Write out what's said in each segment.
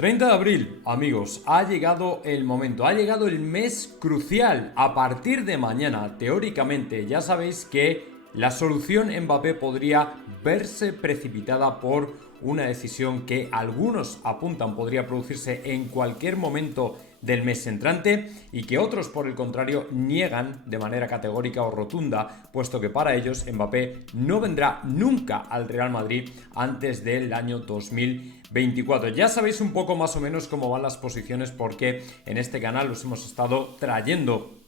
30 de abril, amigos, ha llegado el momento, ha llegado el mes crucial. A partir de mañana, teóricamente, ya sabéis que la solución Mbappé podría verse precipitada por una decisión que algunos apuntan podría producirse en cualquier momento del mes entrante y que otros, por el contrario, niegan de manera categórica o rotunda, puesto que para ellos Mbappé no vendrá nunca al Real Madrid antes del año 2024. Ya sabéis un poco más o menos cómo van las posiciones, porque en este canal os hemos estado trayendo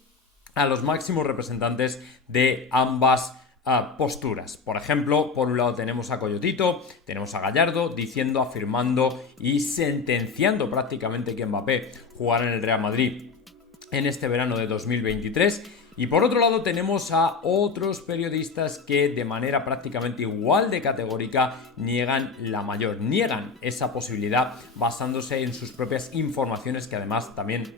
a los máximos representantes de ambas posturas. Por ejemplo, por un lado tenemos a Coyotito, tenemos a Gallardo diciendo, afirmando y sentenciando prácticamente que Mbappé jugará en el Real Madrid en este verano de 2023. Y por otro lado tenemos a otros periodistas que de manera prácticamente igual de categórica niegan esa posibilidad basándose en sus propias informaciones, que además también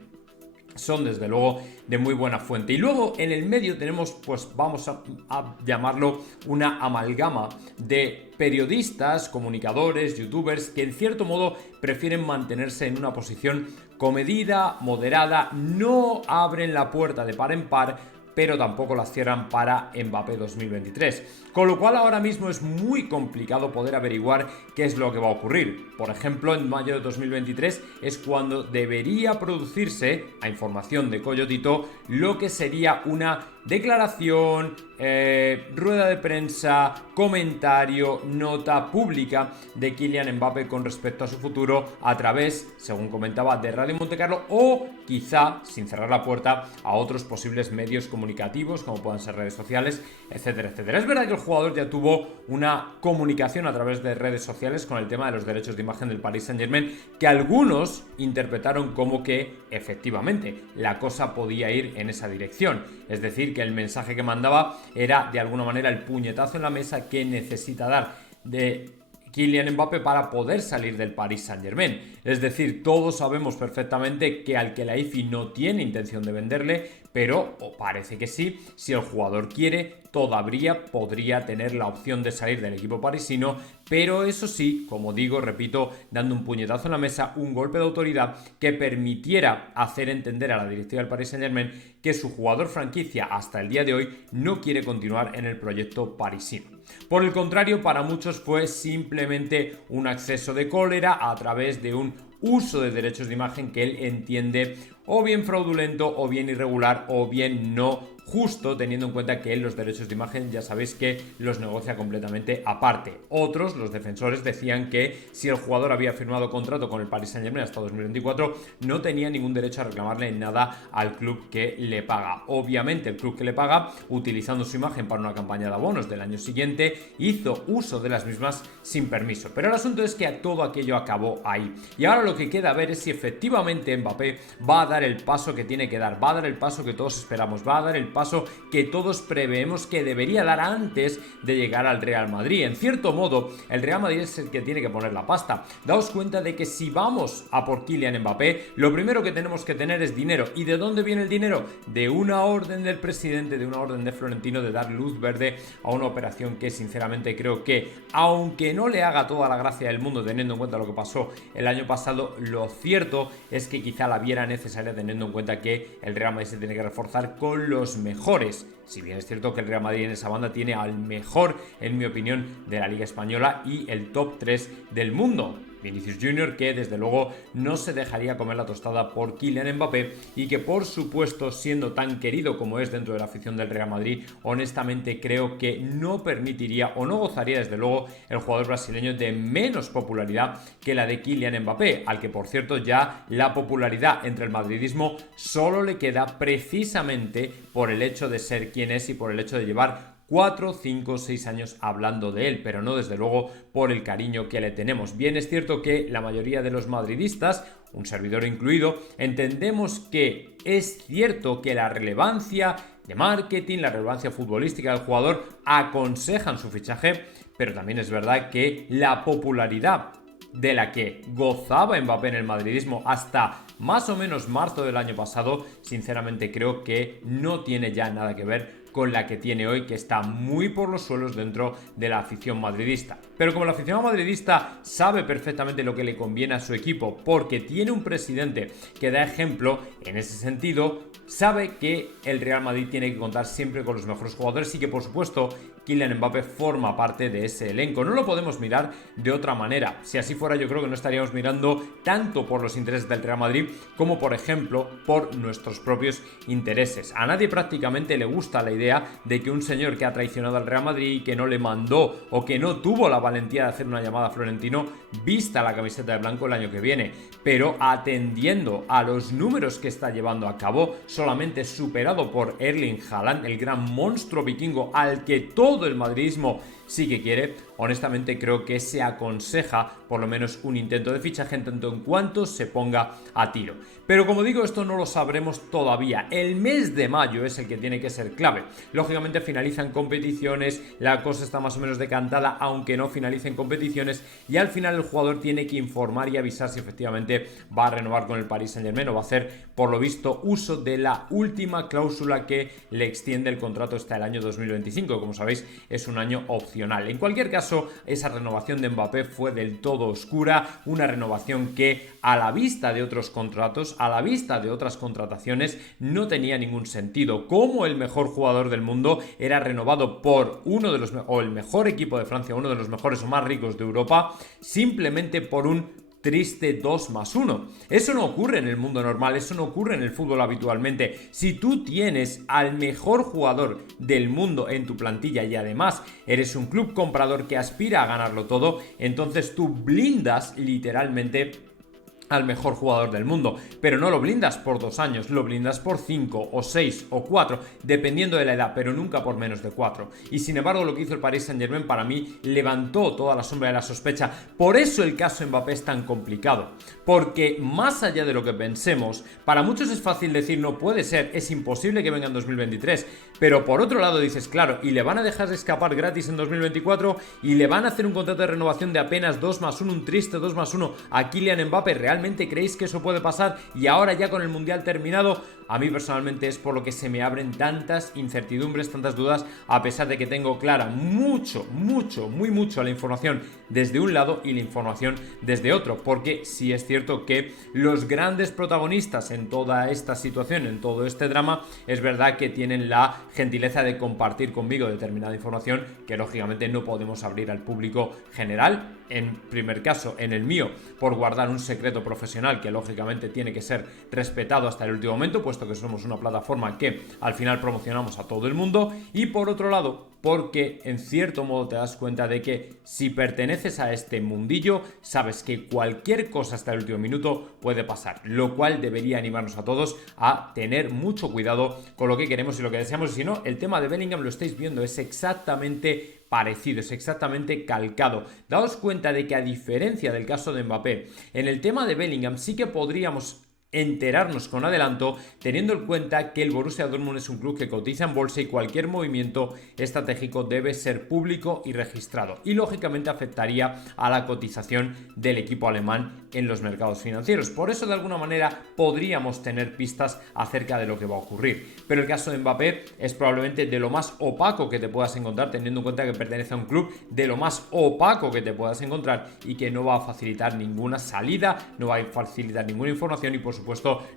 son desde luego de muy buena fuente. Y luego en el medio tenemos, pues vamos a llamarlo una amalgama de periodistas, comunicadores, youtubers, que en cierto modo prefieren mantenerse en una posición comedida, moderada, no abren la puerta de par en par, pero tampoco las cierran para Mbappé 2023. Con lo cual ahora mismo es muy complicado poder averiguar qué es lo que va a ocurrir. Por ejemplo, en mayo de 2023 es cuando debería producirse, a información de Coyotito, lo que sería una declaración, rueda de prensa, comentario, nota pública de Kylian Mbappé con respecto a su futuro a través, según comentaba, de Radio Montecarlo o quizá, sin cerrar la puerta, a otros posibles medios comunicativos como puedan ser redes sociales, etcétera, etcétera. Es verdad que el jugador ya tuvo una comunicación a través de redes sociales con el tema de los derechos de imagen del Paris Saint-Germain, que algunos interpretaron como que efectivamente la cosa podía ir en esa dirección. Es decir, que el mensaje que mandaba era de alguna manera el puñetazo en la mesa que necesita dar de Kylian Mbappé para poder salir del Paris Saint-Germain. Es decir, todos sabemos perfectamente que al Khelaifi no tiene intención de venderle, pero parece que sí, si el jugador quiere, todavía podría tener la opción de salir del equipo parisino, pero eso sí, como digo, repito, dando un puñetazo en la mesa, un golpe de autoridad que permitiera hacer entender a la directiva del Paris Saint-Germain que su jugador franquicia hasta el día de hoy no quiere continuar en el proyecto parisino. Por el contrario, para muchos fue simplemente un acceso de cólera a través de un uso de derechos de imagen que él entiende o bien fraudulento, o bien irregular, o bien no justo, teniendo en cuenta que él los derechos de imagen ya sabéis que los negocia completamente aparte. Otros, los defensores, decían que si el jugador había firmado contrato con el Paris Saint-Germain hasta 2024, no tenía ningún derecho a reclamarle nada al club que le paga. Obviamente el club que le paga, utilizando su imagen para una campaña de abonos del año siguiente, hizo uso de las mismas sin permiso. Pero el asunto es que todo aquello acabó ahí. Y ahora lo que queda ver es si efectivamente Mbappé va a dar el paso que tiene que dar, va a dar el paso que todos esperamos, va a dar el paso que todos preveemos que debería dar antes de llegar al Real Madrid. En cierto modo, el Real Madrid es el que tiene que poner la pasta. Daos cuenta de que si vamos a por Kylian Mbappé, lo primero que tenemos que tener es dinero. ¿Y de dónde viene el dinero? De una orden del presidente, de una orden de Florentino de dar luz verde a una operación que sinceramente creo que, aunque no le haga toda la gracia del mundo teniendo en cuenta lo que pasó el año pasado, lo cierto es que quizá la viera necesaria teniendo en cuenta que el Real Madrid se tiene que reforzar con los mejores. Si bien es cierto que el Real Madrid en esa banda tiene al mejor, en mi opinión, de la Liga Española y el top 3 del mundo. Vinicius Junior, que desde luego no se dejaría comer la tostada por Kylian Mbappé y que, por supuesto, siendo tan querido como es dentro de la afición del Real Madrid, honestamente creo que no permitiría o no gozaría desde luego el jugador brasileño de menos popularidad que la de Kylian Mbappé, al que por cierto ya la popularidad entre el madridismo solo le queda precisamente por el hecho de ser quien es y por el hecho de llevar 4, 5, 6 años hablando de él, pero no desde luego por el cariño que le tenemos. Bien es cierto que la mayoría de los madridistas, un servidor incluido, entendemos que es cierto que la relevancia de marketing, la relevancia futbolística del jugador aconsejan su fichaje, pero también es verdad que la popularidad de la que gozaba Mbappé en el madridismo hasta más o menos marzo del año pasado, sinceramente creo que no tiene ya nada que ver con la que tiene hoy, que está muy por los suelos dentro de la afición madridista. Pero como la afición madridista sabe perfectamente lo que le conviene a su equipo, porque tiene un presidente que da ejemplo en ese sentido, sabe que el Real Madrid tiene que contar siempre con los mejores jugadores y que, por supuesto, Kylian Mbappé forma parte de ese elenco. No lo podemos mirar de otra manera. Si así fuera, yo creo que no estaríamos mirando tanto por los intereses del Real Madrid como, por ejemplo, por nuestros propios intereses. A nadie prácticamente le gusta la idea de que un señor que ha traicionado al Real Madrid, que no le mandó o que no tuvo la valentía de hacer una llamada a Florentino, vista la camiseta de blanco el año que viene. Pero atendiendo a los números que está llevando a cabo, solamente superado por Erling Haaland, el gran monstruo vikingo al que todo el madridismo sí que quiere, honestamente creo que se aconseja por lo menos un intento de fichaje en tanto en cuanto se ponga a tiro. Pero como digo, esto no lo sabremos todavía. El mes de mayo es el que tiene que ser clave. Lógicamente finalizan competiciones, la cosa está más o menos decantada, aunque no finalicen competiciones, y al final el jugador tiene que informar y avisar si efectivamente va a renovar con el Paris Saint-Germain o va a hacer, por lo visto, uso de la última cláusula que le extiende el contrato hasta el año 2025. Como sabéis, es un año opcional. En cualquier caso, esa renovación de Mbappé fue del todo oscura, una renovación que a la vista de otros contratos, a la vista de otras contrataciones, no tenía ningún sentido. Como el mejor jugador del mundo era renovado por uno de los o el mejor equipo de Francia, uno de los mejores o más ricos de Europa, simplemente por un triste 2+1. Eso no ocurre en el mundo normal, eso no ocurre en el fútbol habitualmente. Si tú tienes al mejor jugador del mundo en tu plantilla y además eres un club comprador que aspira a ganarlo todo, entonces tú blindas literalmente al mejor jugador del mundo, pero no lo blindas por 2 años, lo blindas por 5 o 6 o 4, dependiendo de la edad, pero nunca por menos de 4. Y sin embargo, lo que hizo el Paris Saint-Germain para mí levantó toda la sombra de la sospecha. Por eso el caso Mbappé es tan complicado, porque más allá de lo que pensemos, para muchos es fácil decir no puede ser, es imposible que venga en 2023, pero por otro lado dices, claro, y le van a dejar de escapar gratis en 2024 y le van a hacer un contrato de renovación de apenas 2+1, un triste 2+1 a Kylian Mbappé. ¿Realmente creéis que eso puede pasar? Y ahora ya con el Mundial terminado, a mí personalmente es por lo que se me abren tantas incertidumbres, tantas dudas, a pesar de que tengo clara muy mucho la información desde un lado y la información desde otro, porque sí es cierto que los grandes protagonistas en toda esta situación, en todo este drama, es verdad que tienen la gentileza de compartir conmigo determinada información que lógicamente no podemos abrir al público general. En primer caso, en el mío, por guardar un secreto profesional que lógicamente tiene que ser respetado hasta el último momento, puesto que somos una plataforma que al final promocionamos a todo el mundo, y por otro lado, porque en cierto modo te das cuenta de que si perteneces a este mundillo, sabes que cualquier cosa hasta el último minuto puede pasar, lo cual debería animarnos a todos a tener mucho cuidado con lo que queremos y lo que deseamos. Y si no, el tema de Bellingham lo estáis viendo, es exactamente parecido, es exactamente calcado. Daos cuenta de que a diferencia del caso de Mbappé, en el tema de Bellingham sí que podríamos enterarnos con adelanto, teniendo en cuenta que el Borussia Dortmund es un club que cotiza en bolsa y cualquier movimiento estratégico debe ser público y registrado, y lógicamente afectaría a la cotización del equipo alemán en los mercados financieros. Por eso, de alguna manera, podríamos tener pistas acerca de lo que va a ocurrir. Pero el caso de Mbappé es probablemente de lo más opaco que te puedas encontrar, teniendo en cuenta que pertenece a un club de lo más opaco que te puedas encontrar y que no va a facilitar ninguna salida, no va a facilitar ninguna información y, por supuesto,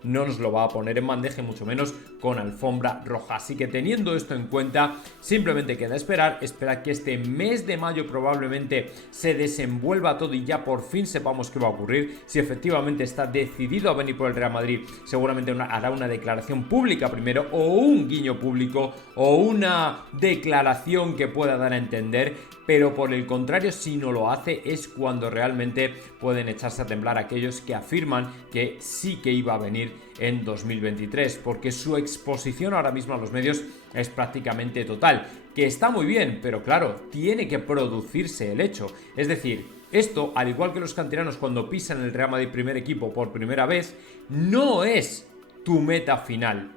no nos lo va a poner en bandeja, mucho menos con alfombra roja. Así que teniendo esto en cuenta, simplemente queda esperar que este mes de mayo probablemente se desenvuelva todo y ya por fin sepamos qué va a ocurrir. Si efectivamente está decidido a venir por el Real Madrid, seguramente hará una declaración pública primero, o un guiño público, o una declaración que pueda dar a entender. Pero por el contrario, si no lo hace, es cuando realmente pueden echarse a temblar aquellos que afirman que sí que iba a venir en 2023, porque su exposición ahora mismo a los medios es prácticamente total, que está muy bien, pero claro, tiene que producirse el hecho. Es decir, esto, al igual que los canteranos cuando pisan el Real Madrid primer equipo por primera vez, no es tu meta final.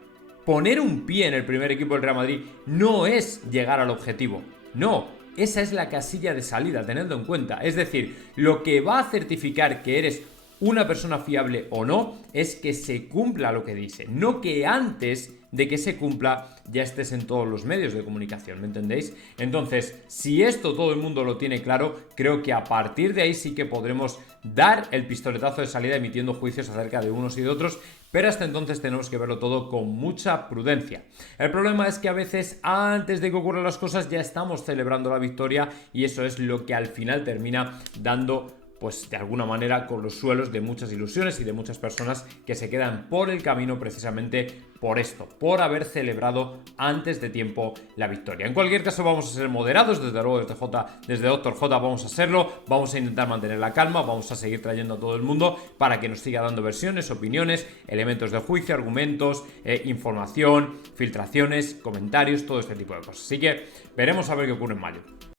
Poner un pie en el primer equipo del Real Madrid no es llegar al objetivo, no. Esa es la casilla de salida, tenedlo en cuenta. Es decir, lo que va a certificar que eres una persona fiable o no es que se cumpla lo que dice, no que antes de que se cumpla ya estés en todos los medios de comunicación, ¿me entendéis? Entonces, si esto todo el mundo lo tiene claro, creo que a partir de ahí sí que podremos dar el pistoletazo de salida emitiendo juicios acerca de unos y de otros, pero hasta entonces tenemos que verlo todo con mucha prudencia. El problema es que a veces antes de que ocurran las cosas ya estamos celebrando la victoria y eso es lo que al final termina dando, pues de alguna manera, con los suelos de muchas ilusiones y de muchas personas que se quedan por el camino precisamente por esto, por haber celebrado antes de tiempo la victoria. En cualquier caso, vamos a ser moderados, desde luego desde Dr. J vamos a serlo, vamos a intentar mantener la calma, vamos a seguir trayendo a todo el mundo para que nos siga dando versiones, opiniones, elementos de juicio, argumentos, información, filtraciones, comentarios, todo este tipo de cosas. Así que veremos a ver qué ocurre en mayo.